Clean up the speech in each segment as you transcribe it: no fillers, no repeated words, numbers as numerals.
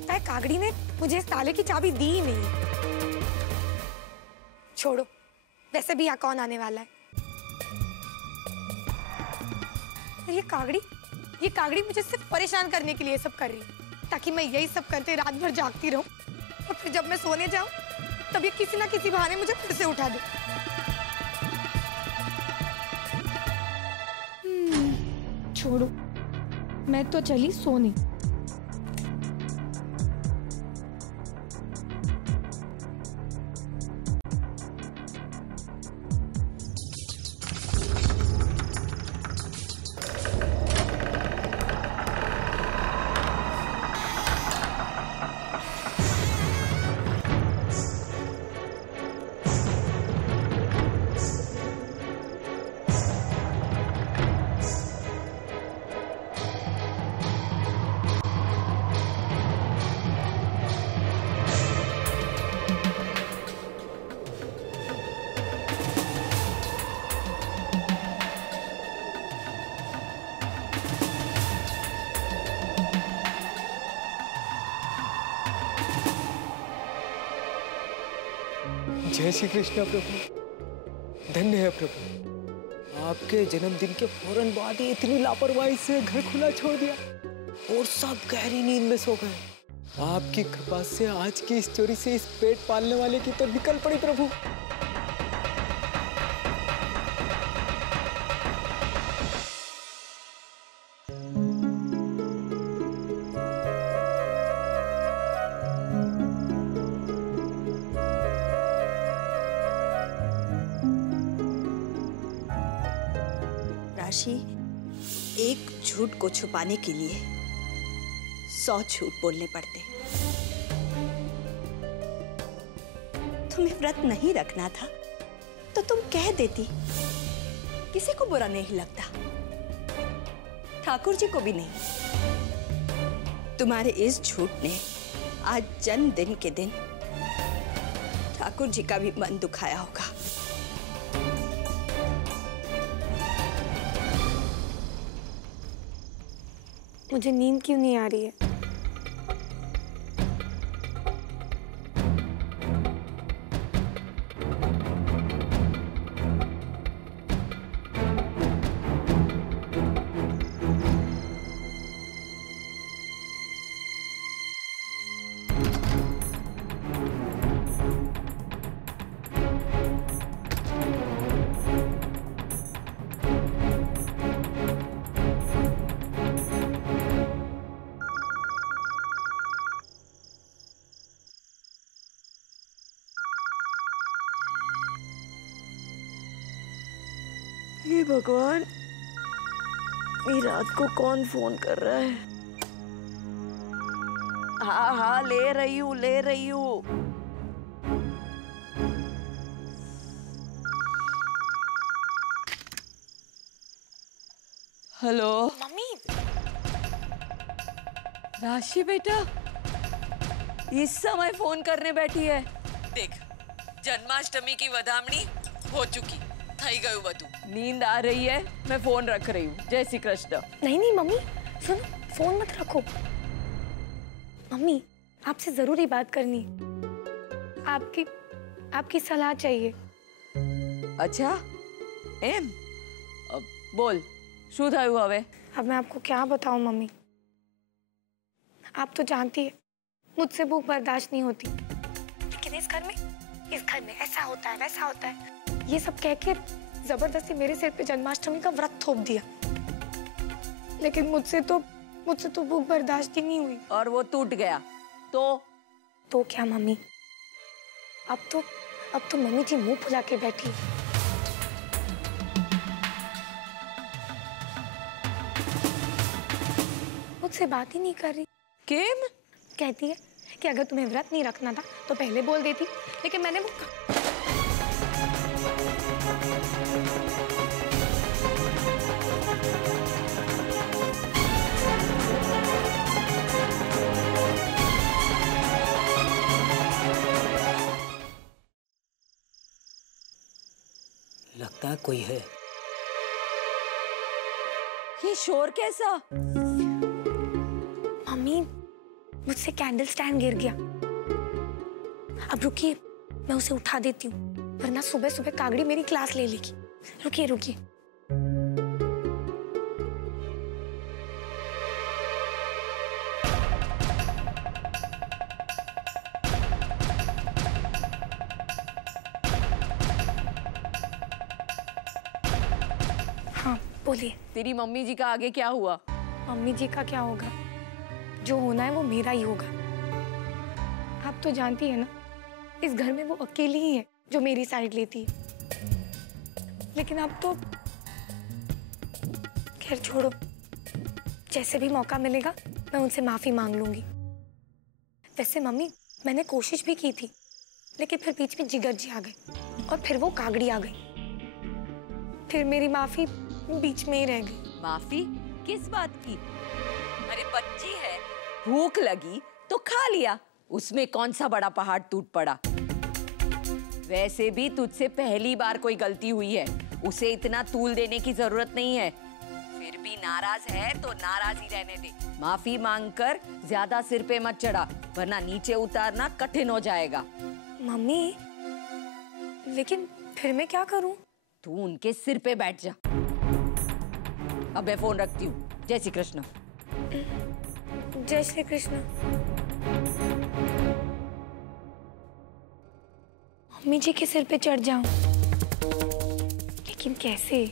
लगता है कागड़ी ने मुझे इस ताले की चाबी दी ही नहीं। छोड़ो, वैसे भी यहाँ कौन आने वाला है। ये कागड़ी मुझे सिर्फ परेशान करने के लिए सब कर रही है, ताकि मैं यही सब करते रात भर जागती रहूं और फिर जब मैं सोने जाऊं तब ये किसी ना किसी बहाने मुझे फिर से उठा दे। छोड़ो, मैं तो चली सोने। जय श्री कृष्ण प्रभु। धन्य है प्रभु, आपके जन्मदिन के फौरन बाद ही इतनी लापरवाही से घर खुला छोड़ दिया और सब गहरी नींद में सो गए। आपकी कृपा से आज की इस चोरी से इस पेट पालने वाले की तो निकल पड़ी प्रभु। राशि, एक झूठ को छुपाने के लिए 100 झूठ बोलने पड़ते। तुम्हें व्रत नहीं रखना था तो तुम कह देती, किसी को बुरा नहीं लगता, ठाकुर जी को भी नहीं। तुम्हारे इस झूठ ने आज जन्मदिन के दिन ठाकुर जी का भी मन दुखाया होगा। मुझे नींद क्यों नहीं आ रही है? हे भगवान, ये रात को कौन फोन कर रहा है? हाँ हाँ, ले रही हूँ। Hello mummy. राशि बेटा, इस समय फोन करने बैठी है। देख, जन्माष्टमी की वधामणी हो चुकी, थई गयु बधु। नींद आ रही है, मैं फोन रख रही हूँ। जय श्री कृष्ण। नहीं मम्मी, सुनो, फोन मत रखो। मम्मी, आपसे जरूरी बात करनी है। आपकी सलाह चाहिए। अच्छा एम, बोल, शू थयु हवे? अब मैं आपको क्या बताऊं मम्मी, आप तो जानती है मुझसे भूख बर्दाश्त नहीं होती, लेकिन इस घर में ऐसा होता है वैसा होता है, ये सब कह के जबरदस्ती मेरे सिर पे जन्माष्टमी का व्रत थोप दिया। लेकिन मुझसे तो भूख बर्दाश्त ही नहीं हुई और वो टूट गया। तो क्या मम्मी, अब तो मम्मी जी मुंह फुला के बैठी। मुझसे बात ही नहीं कर रही। किम कहती है कि अगर तुम्हें व्रत नहीं रखना था तो पहले बोल देती, लेकिन मैंने वो लगता है कोई है। ये शोर कैसा? मम्मी, मुझसे कैंडल स्टैंड गिर गया। अब रुकिए, मैं उसे उठा देती हूँ, वरना सुबह सुबह कागड़ी मेरी क्लास ले लेगी। रुकिए रुकिए। हाँ बोलिए। तेरी मम्मी जी का आगे क्या हुआ? मम्मी जी का क्या होगा, जो होना है वो मेरा ही होगा। आप तो जानती है ना, इस घर में वो अकेली ही है जो मेरी साइड लेती है। लेकिन अब तो खैर छोड़ो, जैसे भी मौका मिलेगा मैं उनसे माफी मांग लूंगी। वैसे मम्मी, मैंने कोशिश भी की थी, लेकिन फिर बीच में जिगर जी आ गई और फिर वो कागड़ी आ गई। फिर मेरी माफी बीच में ही रह गई। माफी किस बात की? अरे बच्ची है, भूख लगी तो खा लिया, उसमें कौन सा बड़ा पहाड़ टूट पड़ा। वैसे भी तुझसे पहली बार कोई गलती हुई है, उसे इतना तूल देने की जरूरत नहीं है। फिर भी नाराज है तो नाराज ही रहने दे। माफी मांगकर ज्यादा सिर पे मत चढ़ा, वरना नीचे उतारना कठिन हो जाएगा। मम्मी, लेकिन फिर मैं क्या करूं? तू उनके सिर पे बैठ जा। अब मैं फोन रखती हूँ। जय श्री कृष्ण। जय श्री कृष्ण। मम्मी जी के सिर पे चढ़ जाऊं, लेकिन कैसे?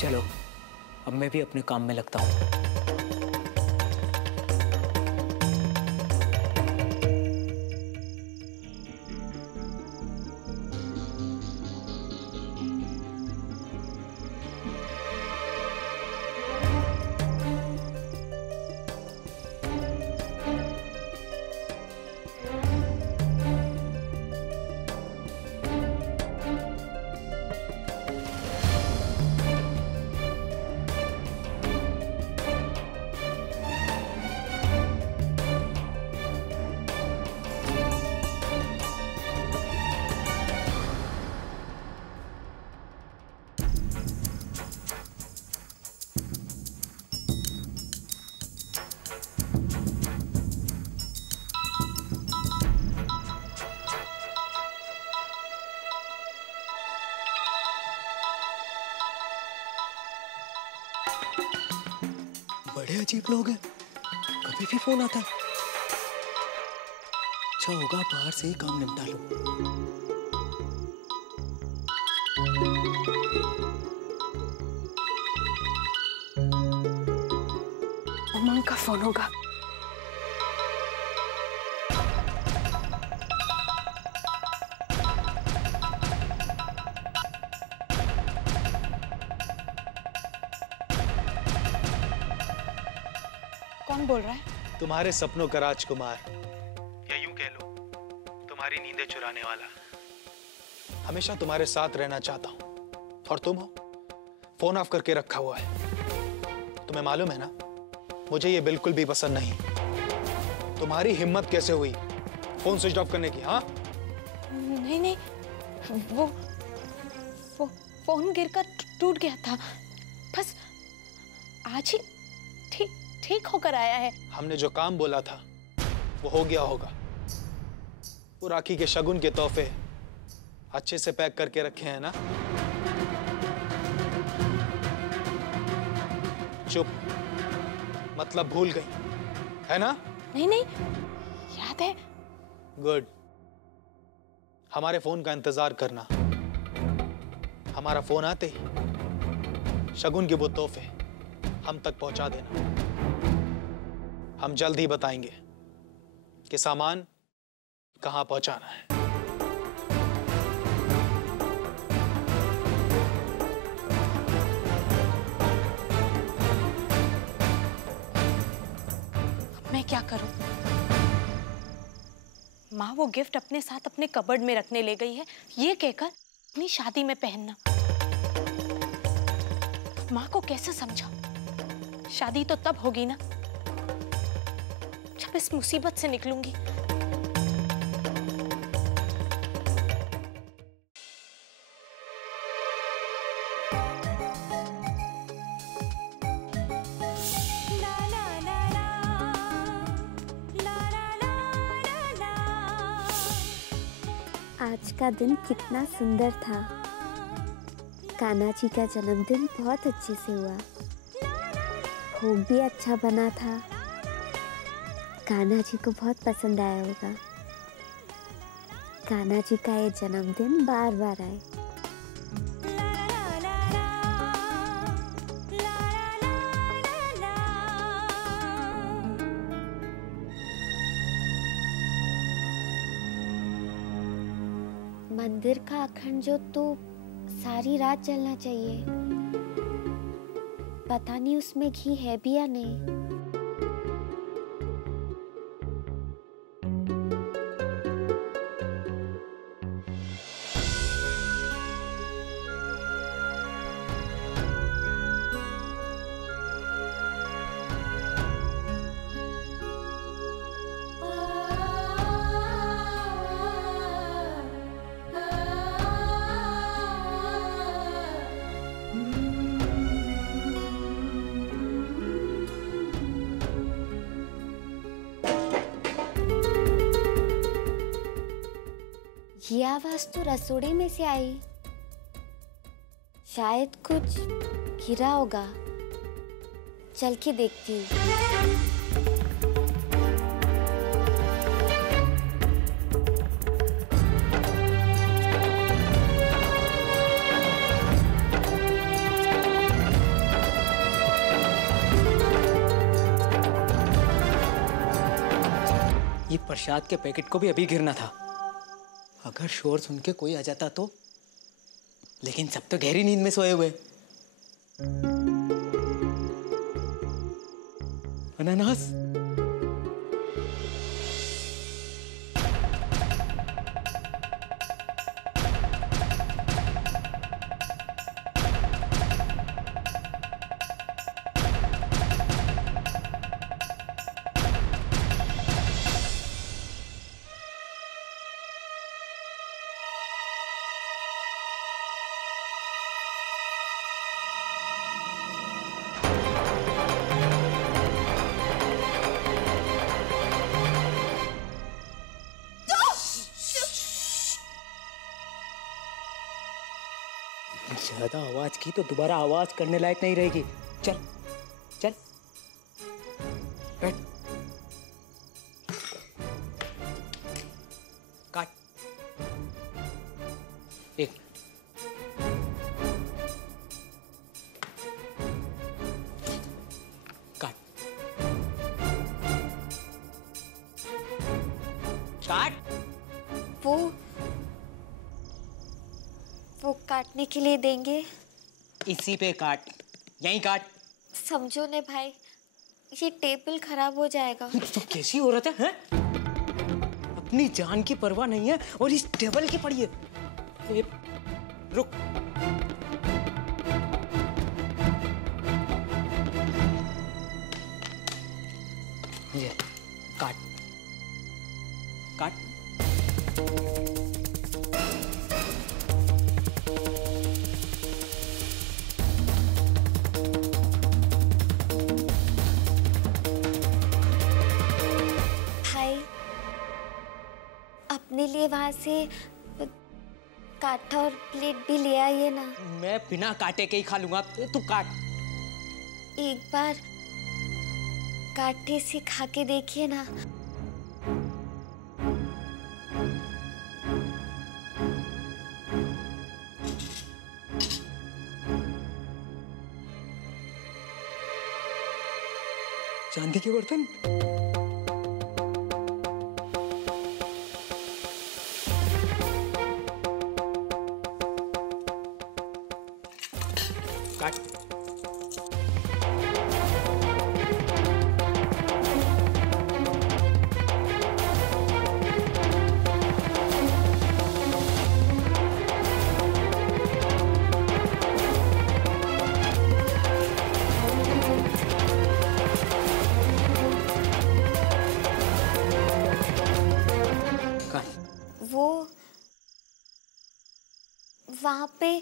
चलो अब मैं भी अपने काम में लगता हूँ। बड़े अजीब लोग हैं, कभी भी फोन आता है। अच्छा होगा बाहर से ही काम निपटा लो। उमंग का फोन होगा। कौन बोल रहा है? तुम्हारे सपनों का राजकुमार, या यूं कह लो तुम्हारी नींदें चुराने वाला। हमेशा तुम्हारे साथ रहना चाहता हूं, और तुम हो फोन ऑफ करके रखा हुआ है। तुम्हें मालूम है ना, मुझे ये बिल्कुल भी पसंद नहीं। तुम्हारी हिम्मत कैसे हुई फोन स्विच ऑफ करने की? हाँ नहीं नहीं, वो फोन गिरकर टूट गया था, बस आज ही ठीक होकर आया है। हमने जो काम बोला था वो हो गया होगा। वो राखी के शगुन के तोहफे अच्छे से पैक करके रखे हैं ना? चुप, मतलब भूल गई है ना? नहीं नहीं, याद है। गुड। हमारे फोन का इंतजार करना। हमारा फोन आते ही शगुन के वो तोहफे हम तक पहुंचा देना। हम जल्द ही बताएंगे कि सामान कहां पहुंचाना है। मैं क्या करूं? माँ वो गिफ्ट अपने साथ अपने कबर्ड में रखने ले गई है, ये कहकर अपनी शादी में पहनना। माँ को कैसे समझाऊं? शादी तो तब होगी ना अब इस मुसीबत से निकलूंगी। आज का दिन कितना सुंदर था। कान्हा जी का जन्मदिन बहुत अच्छे से हुआ। भोग भी अच्छा बना था। कान्हा जी को बहुत पसंद आया होगा। कान्हा जी का ये जन्मदिन बार बार आए। मंदिर का अखंड ज्योत तो सारी रात जलना चाहिए। पता नहीं उसमें घी है भी या नहीं। ये आवाज तो रसोड़े में से आई। शायद कुछ गिरा होगा। चल के देखती हूँ। ये प्रसाद के पैकेट को भी अभी गिरना था। अगर शोर सुन के कोई आ जाता तो। लेकिन सब तो गहरी नींद में सोए हुए। अनानास। ज्यादा आवाज की तो दोबारा आवाज करने लायक नहीं रहेगी। चल चल बैठ। काट। एक काट। काट। वो काटने के लिए देंगे? इसी पे काट। यहीं काट। समझो ने भाई, ये टेबल खराब हो जाएगा। तो कैसी औरत है, हैं? अपनी जान की परवाह नहीं है और इस टेबल की पड़ी है। रुक। ये काट। काट। अपने लिए वहां से काटा और प्लेट भी ले आइए ना। मैं बिना काटे के ही खा लूंगा। तू काट। एक बार काटे से खा के देखिए ना। चांदी के बर्तन। काट। वहाँ पे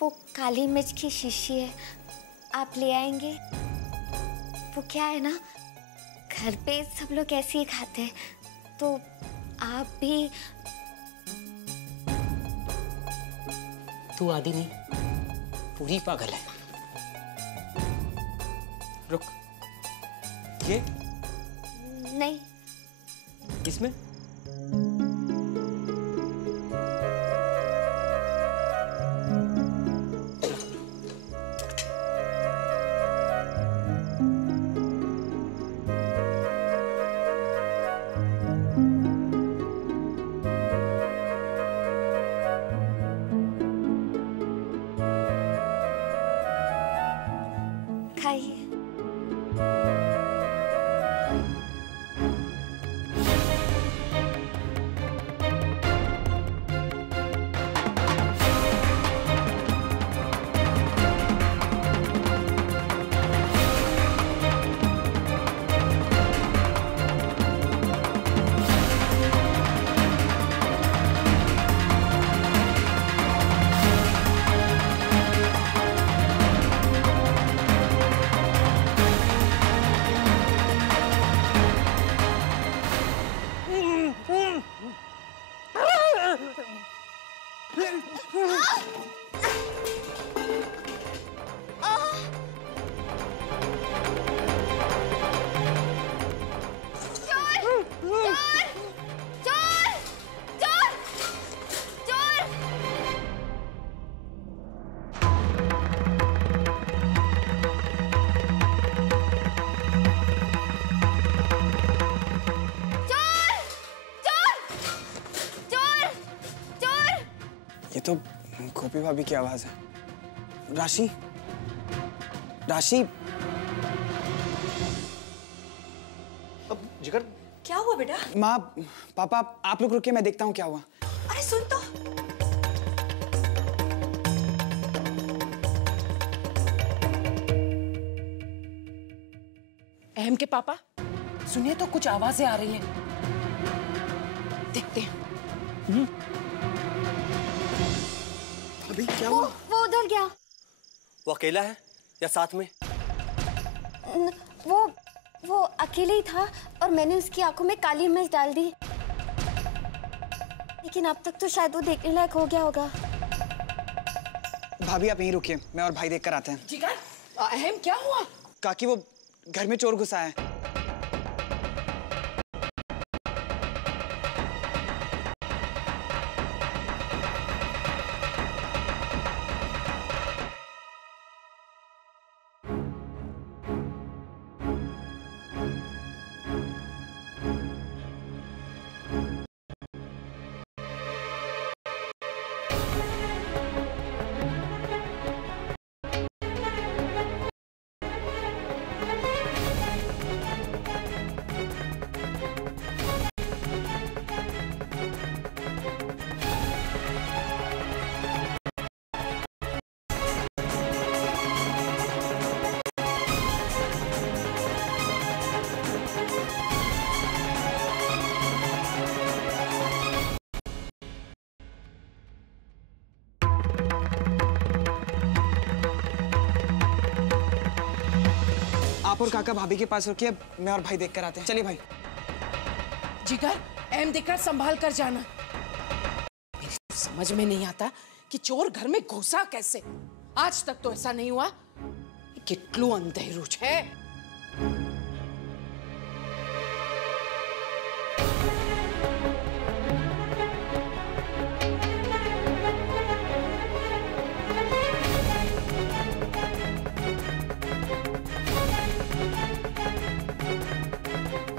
वो काली मिर्च की शीशी है, आप ले आएंगे? वो क्या है ना, घर पे सब लोग ऐसे ही खाते हैं, तो आप भी। तू आदि नहीं, पूरी पागल है। रुक, ये नहीं, इसमें खाइए। ये तो गोपी भाभी की आवाज है। राशि, राशि। अब जिगर, क्या हुआ बेटा? माँ, पापा, आप लोग रुकिए, मैं देखता हूँ क्या हुआ। अरे सुन तो। अहम के पापा, सुनिए तो कुछ आवाजें आ रही हैं। देखते हैं। अभी क्या हुआ? वो उधर गया। वो अकेला है या साथ में? वो अकेले ही था और मैंने उसकी आंखों में काली मिर्च डाल दी, लेकिन अब तक तो शायद वो देखने लायक हो गया होगा। भाभी आप यहीं रुकिए, मैं और भाई देख कर आते हैं। जिगर, अहम क्या हुआ? काकी वो घर में चोर घुसा है। आप और काका भाभी के पास रुकिए, मैं और भाई देख कर आते हैं। चलिए भाई। जिगर, अहम देखकर संभाल कर जाना। मेरी समझ में नहीं आता कि चोर घर में घुसा कैसे। आज तक तो ऐसा नहीं हुआ। कितलू अंधेरू है।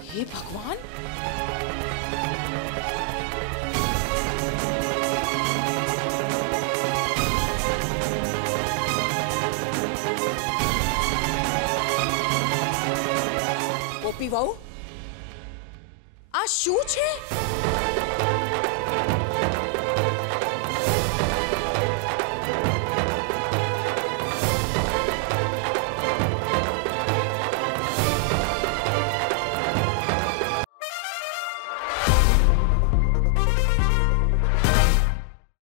हे भगवान, गोपी बहू, आज શું છે?